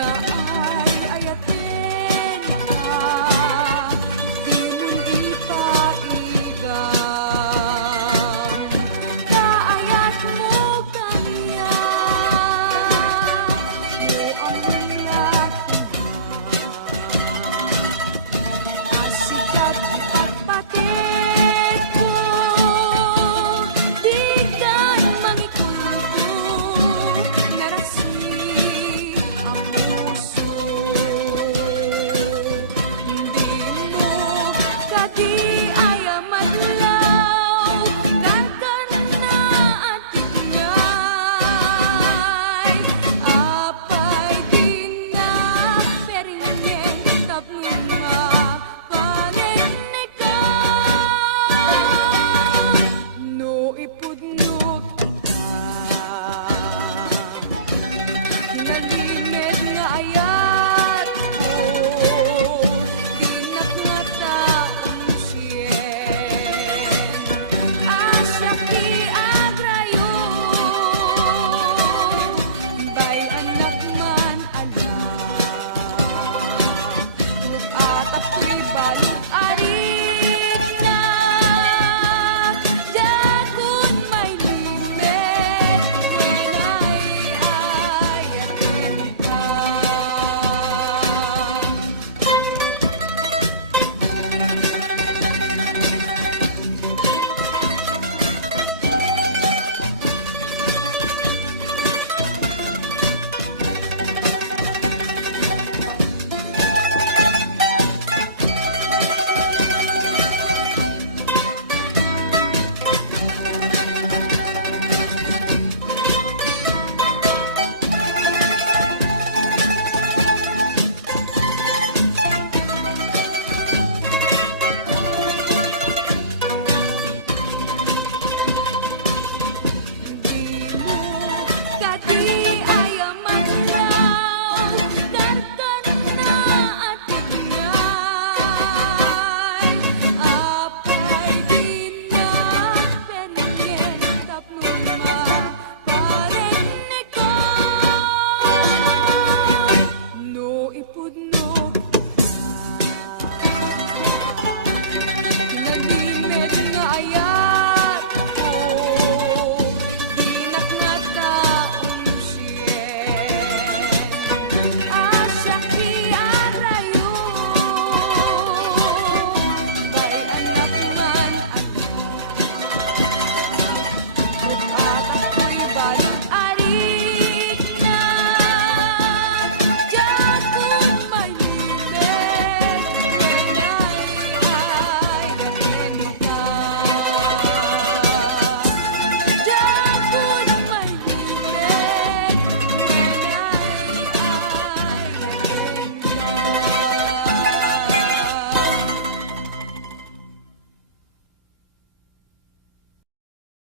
nga ay ayaten ka, di mo ipaigam, kaayat mo kanya, mo ang mulat asikat ipagpatit ko, di kan mangikulbo, narasi ang puso, hindi mo kadi ay madlaw, kankan na at tignan, apay din na peringin tapno nga paneneka, no ipudno kita, kinalimed nga ayat ko, dinak nga taong sien, asya ki agrayo, bay anak man ala, at ako'y balog ari.